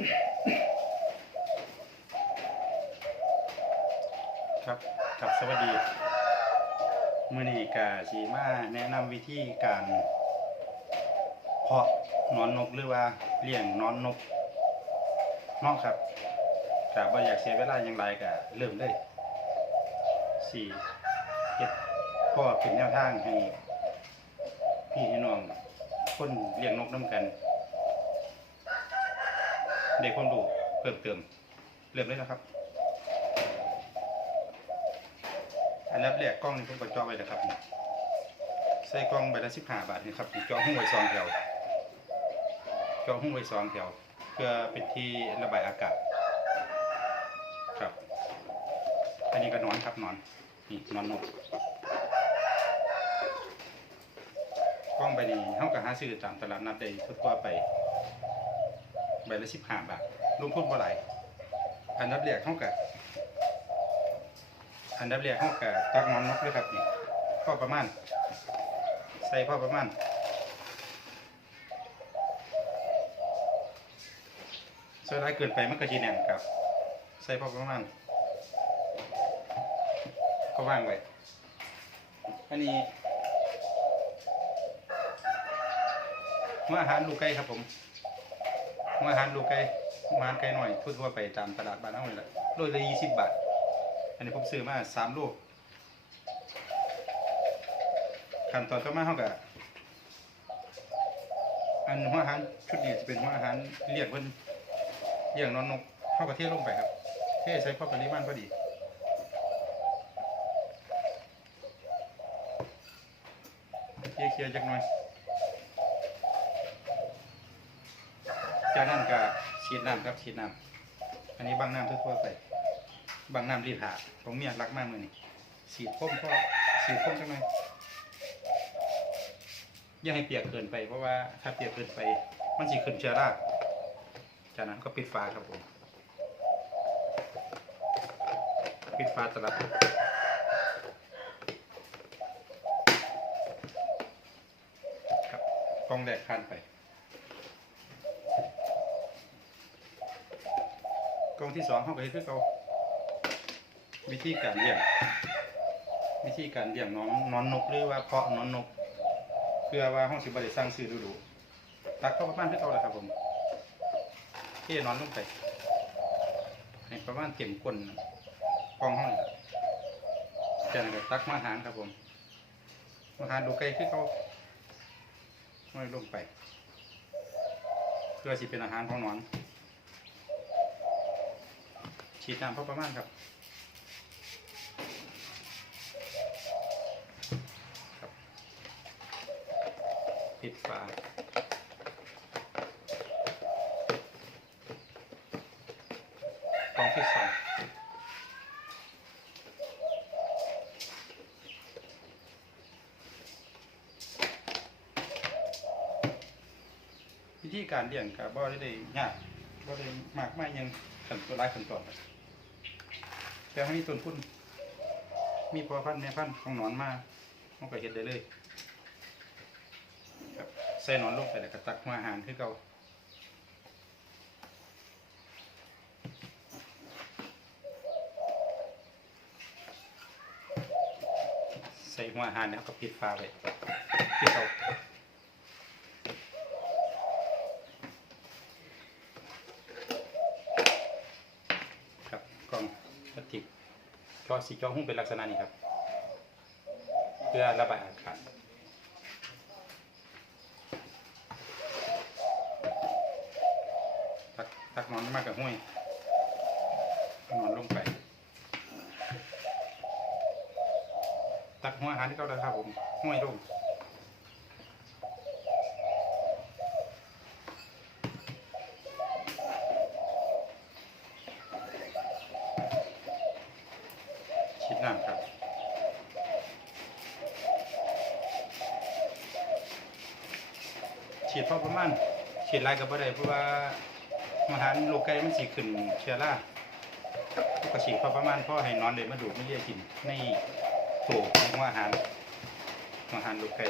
ครับครับสวัสดีมือนีกาสีมาแนะนำวิธีการเพาะนอนนกหรือว่าเลี้ยงนอนนกนอกครับกาบ่อยากเสียเวลาอย่างไรกะเริ่มเลยสี่เฮ็ดพ่อเป็นแนวทางให้พี่ให้น้องคนเลี้ยงนกน้ำกัน ได้ความรู้เพิ่มเติมเริ่มเลยนะครับอันดับแรกกล้องนี่ผมก็จอไว้นะครับ ใส่กล้องใบละสิบห้าบาทนี่ครับจอหุ้งไว้สองแถวจอหุ้งไว้สองแถว เพื่อเป็นที่ระบายอากาศครับ อันนี้ก็นอนครับนอนนี่นอนนกกล้องใบนี้เท่ากับหาซื้อตามตลาดนัดได้ทั่วไป ใบละสิบห้าบาทรวมทุนเท่าไหร่อันดับแรกเท่ากับอันดับแรกเขาก็ตักน้ำนกเลยครับนี่พ่อประมาณ ใส่พ่อประมาณใส่ร้ายเกินไปมันก็จีแน่นครับ ใส่พ่อประมาณ ก็ว่างไว้อันนี้หัวอาหารลูกไก่ครับผม หัวอาหารลูกไก่หัวอาหารไก่หน่อยทั่วๆไปตามตลาดบ้านเราเลยละโลละยี่สิบบาท อันนี้ผมซื้อมาสามลูกขั้นตอนต่อมาเขาก็อันหัวอาหารชุดนี้จะเป็นหัวอาหารเลี้ยงเพิ่นเลี้ยงนอนนกเข้ากับเทลงไปครับเทใส่พอปริมาณพอดีเคลียร์เคลียจักหน่อย จากนั้นก็ฉีดน้ำครับฉีดน้ำอันนี้บางน้ำทั่วๆไปบางน้ำรีดหาผมเมียรักมากเลยนี่สีดพ่มพ่อสีดพ่มจังเลยอย่าให้เปียกเกินไป เพราะว่าถ้าเปียกเกินไป มันจะขึ้นเชื้อราจากนั้นก็ปิดฝาครับผมปิดฝาตลับครับกล้องแดกคันไป กองที่สองเข้าไปคือเขาวิธีการเลี้ยงวิธีการเลี้ยงน้องนอนนกหรือว่าเพาะนอนนก เพื่อว่าห้องสิบบริสร้างซื้อดูดูๆตักเข้าประมาณที่เท่าไหร่ครับผมที่นอนลงไปให้ประมาณเต็มก้นกล้องห้องนี่แหละจากนั้นก็ตักมาหารครับผมมาหารดูไกลคือเขาห้อยลงไป เพื่อสิเป็นอาหารของนอน ฉีดน้ำพอประมาณครับครับปิดฝากล่องที่สองวิธีการเลี้ยงกับบ่ได้ได้ยากบ่ได้มากไมายหยังขั้นตัวลายขั้นตอน แต่ให้มีต้นทุนมีพอพันธุ์แม่พันธุ์ของหนอนมามันก็เฮ็ดได้เลยครับใส่หนอนลงไปแล้วก็ตักหัวอาหารคือเก่าใส่หัวอาหารแล้วก็ปิดฝาไว้คือเก่าครับกล่องพลาสติก จอสีจอหุ้มเป็นลักษณะนี้ครับ เพื่อระบายอากาศตักตักนอนมากกับห้วยนอนลงไป ตักหัวอาหารที่เขาได้ครับผมห้วยลงชิดน้ำครับ ฉีดพอประมาณฉีดลายกับบ่ได้เพราะว่าอาหารลูกไก่มันสิขึ้นเชื้อราก็ฉีดพอประมาณพ่อให้นอนเลยมาดูไม่เรียกินในโถของอาหารอาหารลูกไก่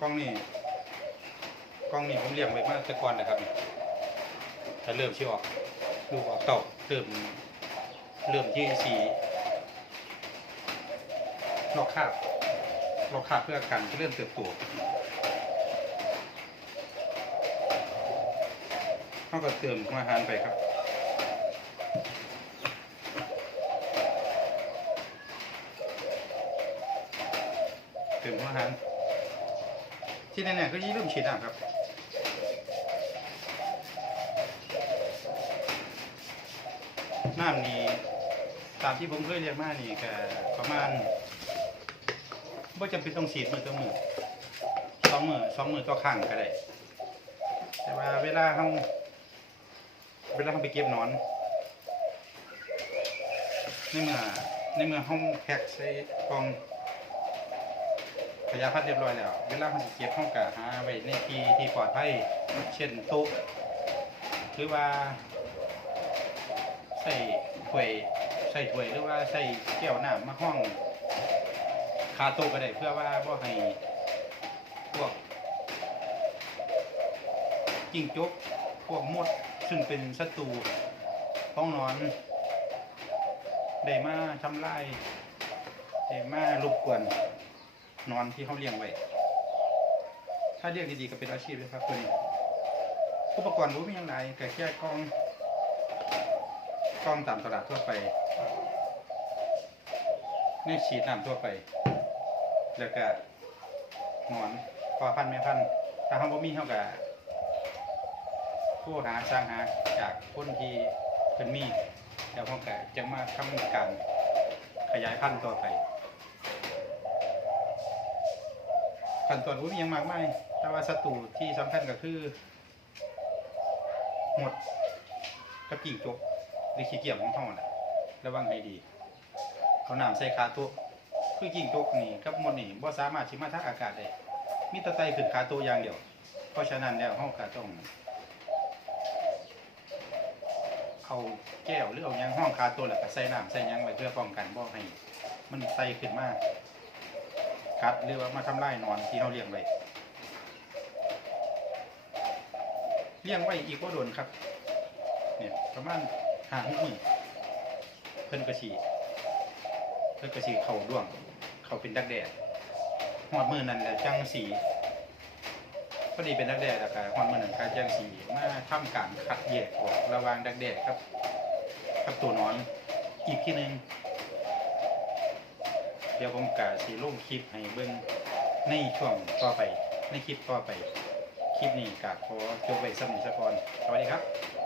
กล้องนี่กล้องนี่ผมเลี้ยงไว้มาแต่ก่อนแหละครับถ้าเริ่มชิออกลูกออกเต่าเริ่มเริ่มที่สี ลอกคาบลอกคาบเพื่อการเริ่มเติบโตเขาก็เติมอาหารไปครับเติมอาหาร ที่แน่ๆก็ยี่เริ่มฉีดน้ำครับน้ำนี่ตามที่ผมเคยเรียนมานี่ก็ประมาณ ว่าจำเป็นต้องฉีดมือต่อมือสองมือสองมือต่อข้างก็ได้ แต่ว่าเวลาเขาเวลาเขาไปเก็บนอนในเมื่อในเมื่อห้องแพ็คใส่กล่องขยะพัดเรียบร้อยแล้ว เวลาเขาสิเก็บห้องกะหาไว้ในที่ที่ปลอดภัยเช่นโต๊ะหรือว่าใส่ถ้วยใส่ถ้วยหรือว่าใส่แก้วน้ำมาห้อง คาโต๊ะก็ได้เพื่อว่าบ่ให้พวกจิ้งจกพวกมดซึ่งเป็นศัตรูห้องนอนได้มาทำลายได้มารบกวนนอนที่เขาเลี้ยงไว้ ถ้าเลี้ยงดีๆก็เป็นอาชีพเลยครับตัวนี้อุปกรณ์รู้มีอย่างไรแต่แค่กล้องกล้องตามตลาดทั่วไปนี่ฉีดน้ำทั่วไป แล้วก็หนอนพอพันแม่พันถ้าเขาบ่มีเขาก็ผู้หาสร้างหาจากคนที่เพิ่นมีแล้วเขาก็จะมาทำการขยายพันธุ์ต่อไปขั้นตอนรู้มยังมากมายแต่ว่าศัตรูที่สำคัญก็คือหมดกับกิ่งจกหรือขี้เกียจของเขาน่ะระวังให้ดี เขาน้ำใส่คาตัว คือกิ่งจกนี่กับมดนี่บ่สามารถชิมาทักอากาศได้มีแตะไตขึ้นคาตัวอย่างเดียว เพราะฉะนั้นแล้วเฮาก็ต้องเอาแก้วหรือเอายังห้องคาตัวแล้วก็ใส่น้ำใส่ยังไว้เพื่อป้องกันบ่ให้มันไตขึ้นมากัดหรือว่ามาทำลายนอนที่เราเลี้ยงไว้เลี้ยงไว้อีกว่าโดนครับเนี่ยประมาณหาหกหมื่นเพิ่นกระชี เพิ่นกระชีเขาด้วง เขาเป็นดักแด้หอดมือนั่นแหละจังสีพอดีเป็นดักแด้แล้วก็หอดมือนั่นก็จังสีมาทำการคัดแยกออกระวางดักแด้กับกับตัวนอนอีกที่หนึ่งเดี๋ยวผมกะสีลงคลิปให้เบิ่งในช่วงต่อไปในคลิปต่อไป คลิปนี้กะขอจบไว้สำหรับนิสกรสวัสดีครับ